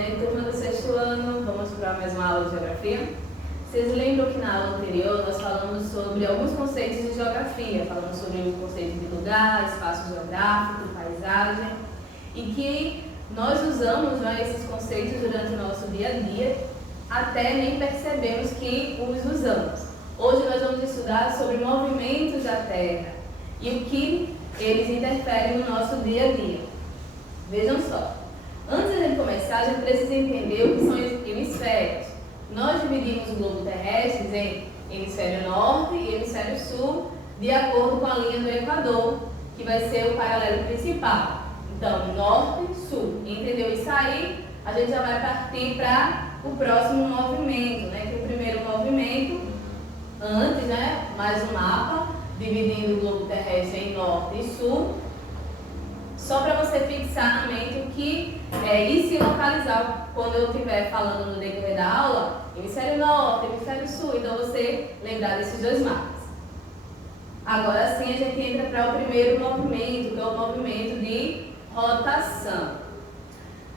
bem, turma do sexto ano? Vamos para mais uma aula de geografia. Vocês lembram que na aula anterior nós falamos sobre alguns conceitos de geografia, falamos sobre o conceito de lugar, espaço geográfico, paisagem, e que nós usamos esses conceitos durante o nosso dia a dia, até nem percebemos que os usamos. Hoje nós vamos estudar sobre movimentos da Terra e o que eles interferem no nosso dia a dia. Vejam só, antes de começar, a gente precisa entender o que são hemisférios. Nós dividimos o globo terrestre em hemisfério norte e hemisfério sul, de acordo com a linha do Equador, que vai ser o paralelo principal. Então, norte e sul. Entendeu isso aí? A gente já vai partir para o próximo movimento, que o primeiro movimento, antes, mais um mapa, dividindo o globo terrestre em norte e sul, só para você fixar na mente o que e se localizar quando eu estiver falando no decorrer da aula, hemisfério norte, hemisfério sul, então você lembrar desses dois mapas. Agora sim a gente entra para o primeiro movimento, que é o movimento de rotação.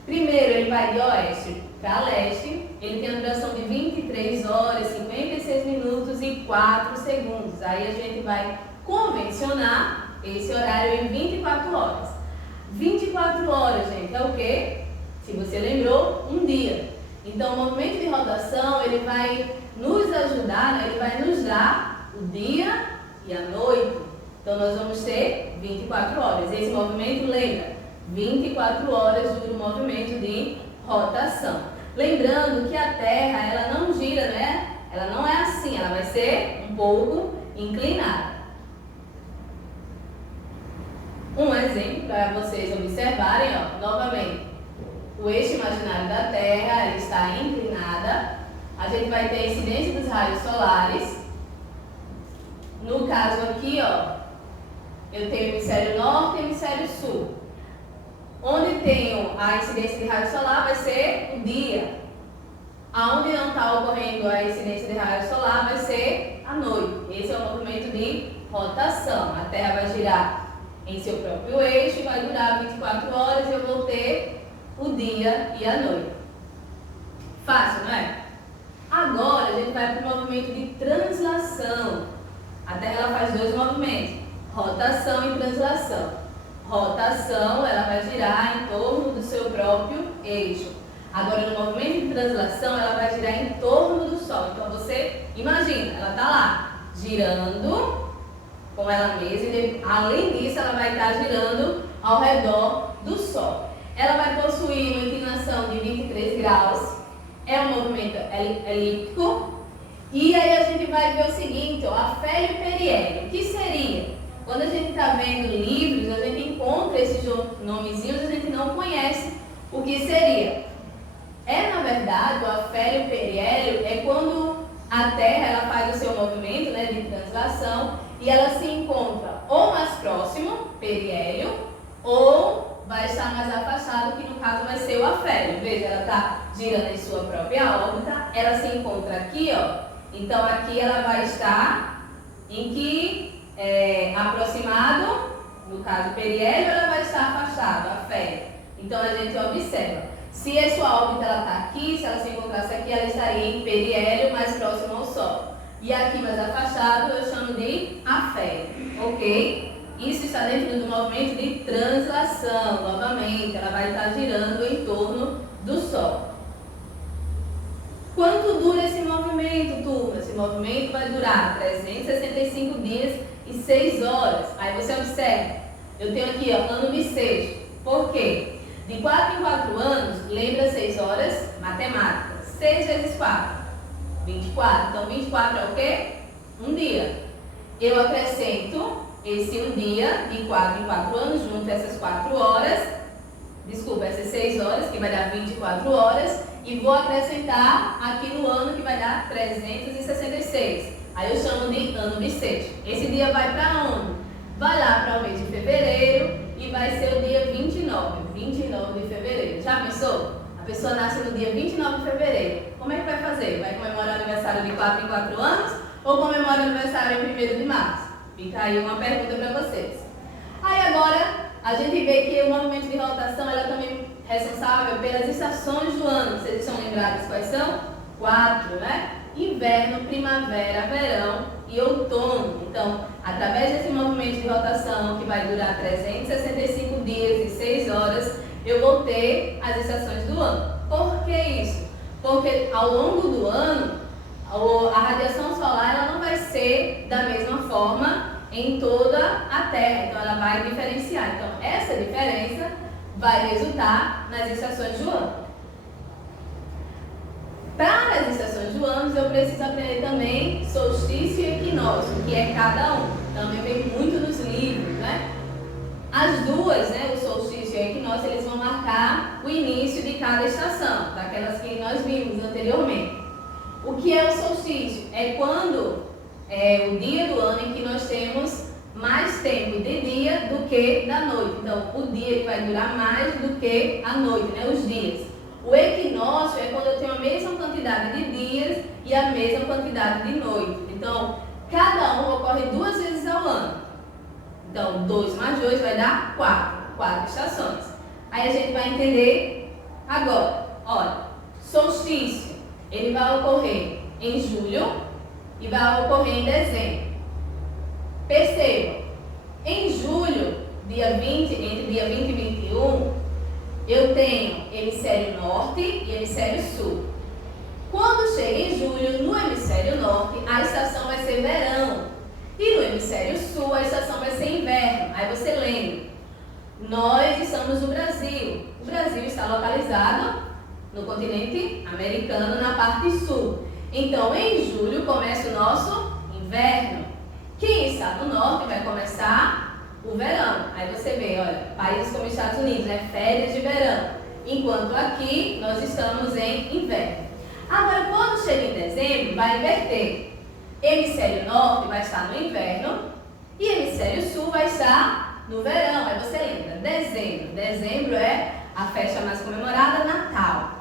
Primeiro ele vai de oeste para leste, ele tem a duração de 23 horas, 56 minutos e 4 segundos. Aí a gente vai convencionar esse horário em 24 horas. 24 horas, gente, é o quê? Se você lembrou, um dia. Então, o movimento de rotação, ele vai nos ajudar, ele vai nos dar o dia e a noite. Então, nós vamos ter 24 horas. Esse movimento, lembra, 24 horas dura o movimento de rotação. Lembrando que a Terra, ela não gira, Ela não é assim, ela vai ser um pouco inclinada. Um exemplo para vocês observarem, novamente, o eixo imaginário da Terra, ela está inclinada. A gente vai ter a incidência dos raios solares. No caso aqui, eu tenho hemisfério norte e hemisfério sul. Onde tenho a incidência de raio solar vai ser o dia. Aonde não está ocorrendo a incidência de raio solar vai ser a noite. Esse é o movimento de rotação. A Terra vai girar em seu próprio eixo, vai durar 24 horas e eu vou ter o dia e a noite. Fácil, não é? Agora a gente vai para o movimento de translação. A Terra ela faz dois movimentos, rotação e translação. Rotação, ela vai girar em torno do seu próprio eixo. Agora no movimento de translação, ela vai girar em torno do Sol. Então você imagina, ela está lá girando com ela mesma e além disso ela vai estar girando ao redor do Sol. Ela vai possuir uma inclinação de 23 graus, é um movimento elíptico, e aí a gente vai ver o seguinte, afélio e periélio. O que seria? Quando a gente está vendo livros, a gente encontra esses nomezinhos, a gente não conhece o que seria. Na verdade, o afélio e periélio é quando a Terra ela faz o seu movimento de translação e ela se encontra ou mais próximo, periélio, ou vai estar mais afastado, que no caso vai ser o afélio. Veja, ela está girando em sua própria órbita, ela se encontra aqui, então aqui ela vai estar em que aproximado, no caso periélio, ela vai estar afastado, afélio. Então a gente observa. Se a sua órbita está aqui, se ela se encontrasse aqui, ela estaria em periélio, mais próximo ao Sol. E aqui mais afastado, eu chamo de afélio, ok? Isso está dentro do movimento de translação, novamente, ela vai estar girando em torno do Sol. Quanto dura esse movimento, turma? Esse movimento vai durar 365 dias e 6 horas. Aí você observa, eu tenho aqui, ano bissexto. Por quê? De 4 em 4 anos, lembra 6 horas? Matemática. 6 vezes 4, 24. Então, 24 é o quê? Um dia. Eu acrescento esse um dia de 4 em 4 anos, junto essas 4 horas, essas 6 horas, que vai dar 24 horas, e vou acrescentar aqui no ano, que vai dar 366. Aí eu chamo de ano bissexto. Esse dia vai para onde? Vai lá para o mês de fevereiro e vai ser o dia 29 de fevereiro. Já pensou? A pessoa nasce no dia 29 de fevereiro. Como é que vai fazer? Vai comemorar o aniversário de 4 em 4 anos ou comemora o aniversário em 1º de março? Fica aí uma pergunta para vocês. Aí agora a gente vê que o movimento de rotação ela também responsável pelas estações do ano. Vocês estão lembrados quais são? 4, né? Inverno, primavera, verão e outono. Então, através desse movimento de rotação que vai durar 365 dias e 6 horas, eu vou ter as estações do ano. Por que isso? Porque ao longo do ano, a radiação solar ela não vai ser da mesma forma em toda a Terra. Então, ela vai diferenciar. Então, essa diferença vai resultar nas estações do ano. Para as estações do ano, eu preciso aprender também solstício e equinócio, que é cada um. Também vem muito nos livros, né? As duas, né, o solstício e o equinócio, eles vão marcar o início de cada estação, daquelas que nós vimos anteriormente. O que é o solstício? É quando é o dia do ano em que nós temos mais tempo de dia do que da noite. Então, o dia vai durar mais do que a noite, né, os dias. O equinócio é quando eu tenho a mesma quantidade de dias e a mesma quantidade de noites. Então, cada um ocorre 2 vezes ao ano. Então, 2 mais 2 vai dar 4 estações. Aí a gente vai entender agora. Olha, solstício, ele vai ocorrer em julho e vai ocorrer em dezembro. Percebam, em julho, dia 20, entre dia 20 e 21, eu tenho hemisfério norte e hemisfério sul. Quando chega em julho, no hemisfério norte, a estação vai ser verão. E no hemisfério sul, a estação vai ser inverno. Aí você lembra, nós estamos no Brasil. O Brasil está localizado no continente americano, na parte sul. Então, em julho, começa o nosso inverno. Quem está no norte vai começar o verão. Aí você vê, olha, países como Estados Unidos, né, férias de verão. Enquanto aqui, nós estamos em inverno. Agora, quando chega em dezembro, vai inverter. Hemisfério norte vai estar no inverno e hemisfério sul vai estar no verão. Aí você lembra, dezembro. Dezembro é a festa mais comemorada, Natal.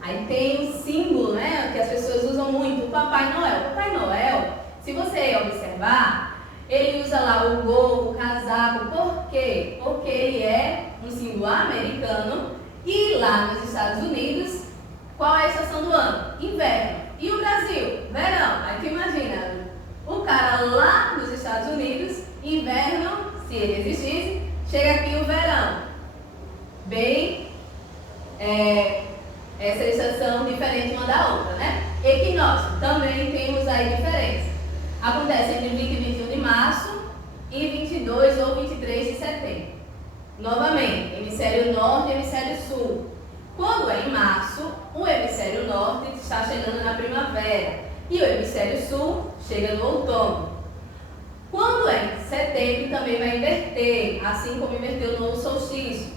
Aí tem o símbolo, né, que as pessoas usam muito, o Papai Noel. O Papai Noel, se você observar, ele usa lá o gorro, o casaco. Por quê? Porque ele é um símbolo americano e lá nos Estados Unidos, qual é a estação do ano? Inverno. E o Brasil? Verão. Aí tu imagina, o cara lá nos Estados Unidos, inverno, se ele existisse, chega aqui o verão. Bem, essa estação diferente uma da outra, né? Equinócio, também temos aí diferença. Acontece entre 20 e 21 de março e 22 ou 23 de setembro. Novamente, hemisfério norte e hemisfério sul. Quando é em março, o hemisfério norte está chegando na primavera e o hemisfério sul chega no outono. Quando é em setembro, também vai inverter, assim como inverteu no solstício.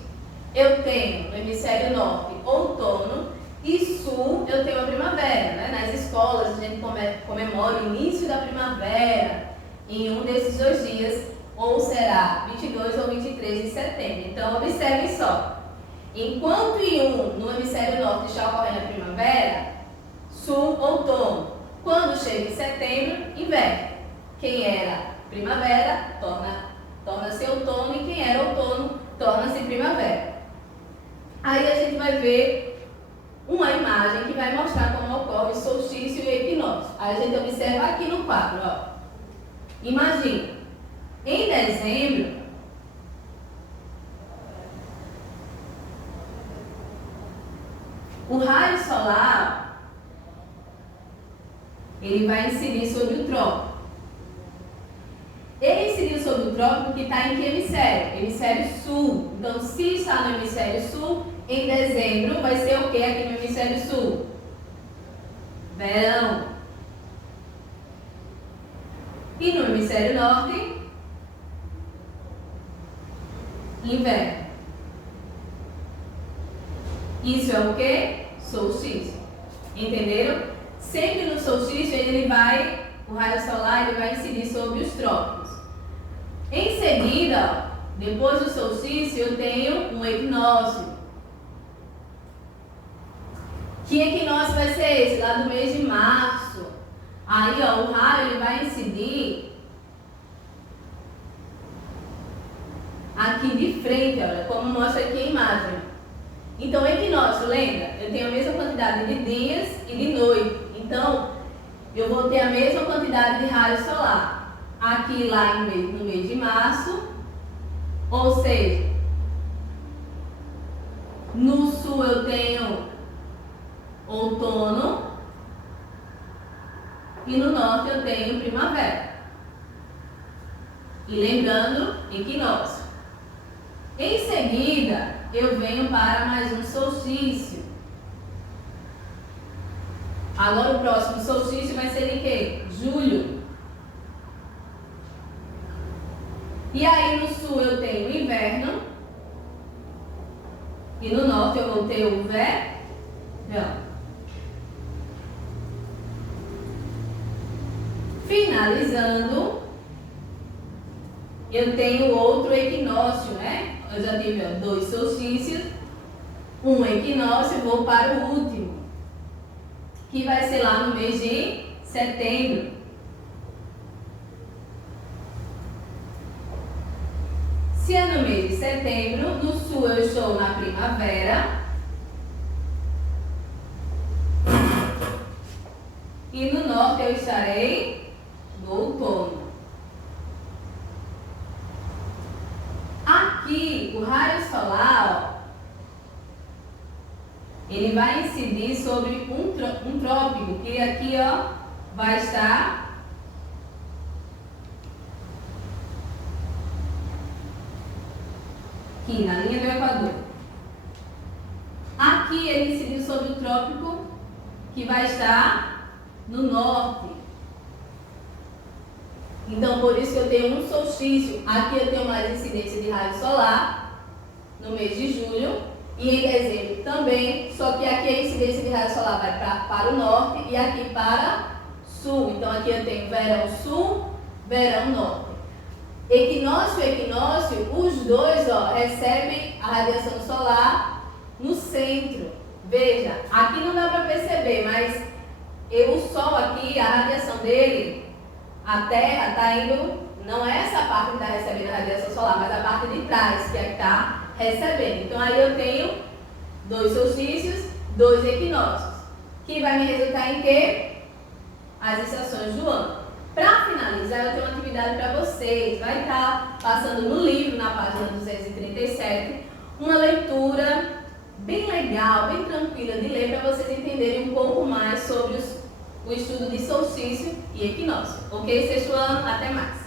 Eu tenho no hemisfério norte outono e sul eu tenho a primavera, né? Nas escolas a gente comemora o início da primavera em um desses 2 dias, ou será 22 ou 23 de setembro. Então observem só, enquanto no hemisfério norte está ocorrendo a primavera, sul, outono. Quando chega em setembro, inverno. Quem era primavera torna-se outono e quem era outono torna-se primavera. Aí a gente vai ver uma imagem que vai mostrar como ocorre o solstício e o equinócio. Aí a gente observa aqui no quadro, ó. Imagina, em dezembro, o raio solar, ele vai incidir sobre o trópico. Ele incidiu sobre o trópico que está em que hemisfério? Hemisfério sul. Então, se está no hemisfério sul, em dezembro vai ser o que aqui no hemisfério sul? Verão. E no hemisfério norte, inverno. Isso é o que? Solstício. Entenderam? Sempre no solstício o raio solar ele vai incidir sobre os trópicos. Em seguida, depois do solstício, eu tenho um equinócio. Que equinócio vai ser esse? Lá do mês de março. Aí, ó, o raio ele vai incidir aqui de frente, olha, como mostra aqui a imagem. Então, equinócio, lembra? Eu tenho a mesma quantidade de dias e de noite. Então, eu vou ter a mesma quantidade de raio solar. Aqui lá no mês de março. Ou seja, no sul eu tenho outono e no norte eu tenho primavera. E lembrando, equinócio. Em seguida, eu venho para mais um solstício. Agora o próximo solstício vai ser em quê? Julho. E aí no sul eu tenho inverno. E no norte eu vou ter o verão. Finalizando, eu tenho outro equinócio, né? Eu já tive 2 solstícios, um equinócio, vou para o último, que vai ser lá no mês de setembro. Se é no mês de setembro, no sul eu estou na primavera e no norte eu estarei no outono. Aqui, o raio solar, ó, ele vai incidir sobre um trópico, que aqui, ó, vai estar aqui na linha do Equador. Aqui ele incidiu sobre o trópico que vai estar no norte. Então, por isso que eu tenho um solstício. Aqui eu tenho mais incidência de raio solar no mês de julho e em dezembro também, só que aqui a incidência de raio solar vai para o norte e aqui para sul. Então, aqui eu tenho verão sul, verão norte. Equinócio e equinócio, os dois, ó, recebem a radiação solar no centro. Veja, aqui não dá para perceber, mas o Sol aqui, a radiação dele, a Terra está indo, não é essa parte que está recebendo a radiação solar, mas a parte de trás que está recebendo. Então aí eu tenho 2 solstícios, 2 equinócios, que vai me resultar em quê? As estações do ano. Para finalizar, eu tenho uma atividade para vocês. Vai estar passando no livro, na página 237, uma leitura bem legal, bem tranquila de ler, para vocês entenderem um pouco mais sobre o estudo de solstício e equinócio. Ok, sexto ano? Até mais!